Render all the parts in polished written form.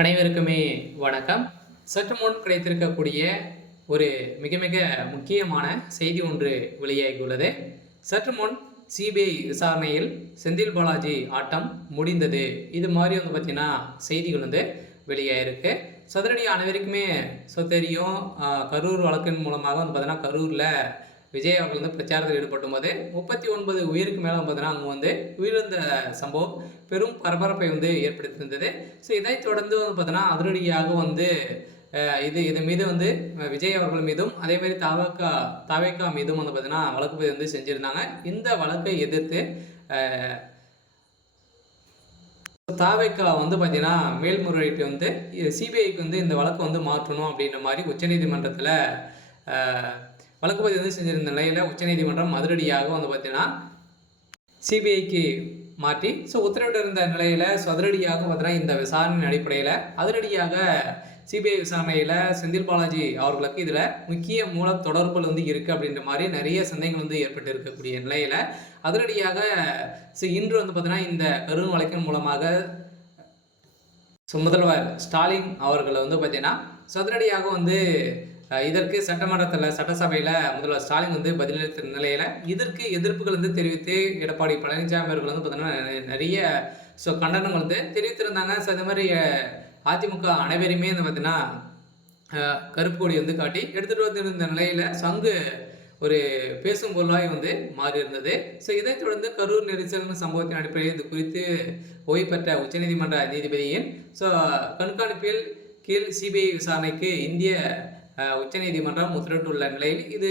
அனைவருக்குமே வணக்கம். சற்று முன் கிடைத்திருக்கக்கூடிய ஒரு மிக மிக முக்கியமான செய்தி ஒன்று வெளியாகியுள்ளது. சற்று முன் சிபிஐ விசாரணையில் செந்தில் பாலாஜி ஆட்டம் முடிந்தது. இது மாதிரி பார்த்தீங்கன்னா செய்திகள் வெளியாகிருக்கு. சதுரடி அனைவருக்குமே தெரியும். கரூர் வழக்கின் மூலமாக பார்த்தீங்கன்னா கரூரில் விஜய் அவர்கள் பிரச்சாரத்தில் ஈடுபட்டும் போது 39 உயிருக்கு மேலே பார்த்தீங்கன்னா அங்கே உயிரிழந்த சம்பவம் பெரும் பரபரப்பை ஏற்படுத்தியிருந்தது. ஸோ இதைத் தொடர்ந்து பார்த்தீங்கன்னா அதிரடியாக இது மீது விஜய் அவர்கள் மீதும் அதேமாதிரி தாவேகா மீதும் பார்த்தீங்கன்னா வழக்கு பதிவு செஞ்சுருந்தாங்க. இந்த வழக்கை எதிர்த்து தாவேகா பார்த்தீங்கன்னா மேல்முறையீட்டு சிபிஐக்கு இந்த வழக்கு மாற்றணும் அப்படின்ற மாதிரி உச்சநீதிமன்றத்தில் வழக்கு பதிவு செஞ்சிருந்த நிலையில் உச்சநீதிமன்றம் அதிரடியாக பார்த்தீங்கன்னா சிபிஐக்கு மாற்றி உத்தரவிட்டிருந்த நிலையில் அதிரடியாக பார்த்தீங்கன்னா இந்த விசாரணையின் அடிப்படையில் அதிரடியாக சிபிஐ விசாரணையில் செந்தில் பாலாஜி அவர்களுக்கு இதில் முக்கிய மூல தொடர்புகள் இருக்குது அப்படின்ற மாதிரி நிறைய சந்தேகங்கள் ஏற்பட்டு இருக்கக்கூடிய நிலையில் அதிரடியாக இன்று பார்த்தீங்கன்னா இந்த கரூர் வழக்கின் மூலமாக முதல்வர் ஸ்டாலின் அவர்களை பார்த்தீங்கன்னா அதிரடியாக இதற்கு சட்டசபையில் முதல்வர் ஸ்டாலின் பதிலளித்த நிலையில் இதற்கு எதிர்ப்புகள் தெரிவித்து எடப்பாடி பழனிசாமி அவர்கள் பார்த்தீங்கன்னா நிறைய கண்டனங்கள் தெரிவித்திருந்தாங்க. அது மாதிரி அதிமுக அனைவருமே பார்த்தீங்கன்னா கருப்பு கொடி காட்டி எடுத்துகிட்டு வந்திருந்த நிலையில் சங்கு ஒரு பேசும் பொருளாக மாறி இருந்தது. இதைத் தொடர்ந்து கரூர் நெரிசல் சம்பவத்தின் அடிப்படையில் இது குறித்து ஓய்வு பெற்ற உச்சநீதிமன்ற நீதிபதியின் கண்காணிப்பில் கீழ் சிபிஐ விசாரணைக்கு இந்திய உச்சநீதிமன்றம் உத்தரவிட்டுள்ள நிலையில் இது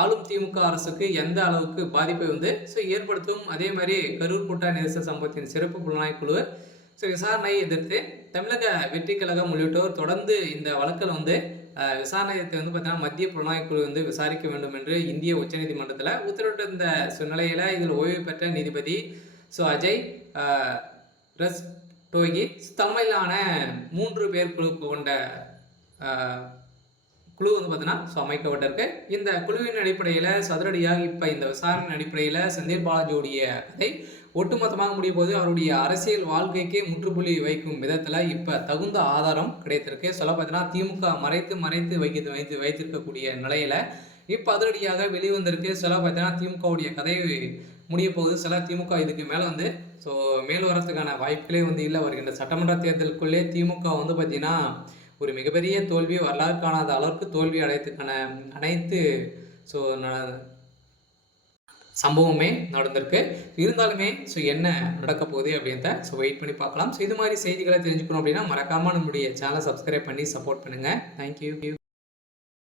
ஆளும் திமுக அரசுக்கு எந்த அளவுக்கு பாதிப்பை ஏற்படுத்தும். அதே மாதிரி கரூர் கூட்ட நெரிசல் சம்பவத்தின் சிறப்பு புலனாய்வு குழு விசாரணையை எதிர்த்து தமிழக வெற்றி கழகம் உள்ளிட்டோர் தொடர்ந்து இந்த வழக்கில் விசாரணையை பார்த்தீங்கன்னா மத்திய புலனாய்வு குழு விசாரிக்க வேண்டும் என்று இந்திய உச்சநீதிமன்றத்தில் உத்தரவிட்டிருந்த நிலையில் இதில் ஓய்வு பெற்ற நீதிபதி அஜய் ரஸ்டோகி தலைமையிலான 3 பேர் குழு கொண்ட குழு பார்த்தீங்கன்னா அமைக்கப்பட்டிருக்கு. இந்த குழுவின் அடிப்படையில் சதுரடியாக இப்போ இந்த விசாரணை அடிப்படையில் செந்தில் பாலாஜியுடைய கதை ஒட்டுமொத்தமாக முடியும் போது அவருடைய அரசியல் வாழ்க்கைக்கு முற்றுப்புள்ளி வைக்கும் விதத்தில் இப்போ தகுந்த ஆதாரம் கிடைத்திருக்கு. பார்த்தீங்கன்னா திமுக மறைத்து வைத்திருக்கக்கூடிய நிலையில் இப்போ அதிரடியாக வெளிவந்திருக்கு. பார்த்தீங்கன்னா திமுகவுடைய கதை முடிய போகுது. திமுக இதுக்கு மேலே மேல் வரத்துக்கான வாய்ப்புகளே இல்லை. வருகின்ற சட்டமன்ற தேர்தலுக்குள்ளே திமுக பார்த்தீங்கன்னா ஒரு மிகப்பெரிய தோல்வி, வரலாறு காணாத அளவுக்கு தோல்வி அடையத்துக்கான அனைத்து சம்பவமே நடந்திருக்கு. இருந்தாலுமே என்ன நடக்க போகுது அப்படின்றத வெயிட் பண்ணி பார்க்கலாம். இது மாதிரி செய்திகளை தெரிஞ்சுக்கணும் அப்படின்னா மறக்காமல் நம்முடைய சேனலை சப்ஸ்கிரைப் பண்ணி சப்போர்ட் பண்ணுங்கள். தேங்க்யூ.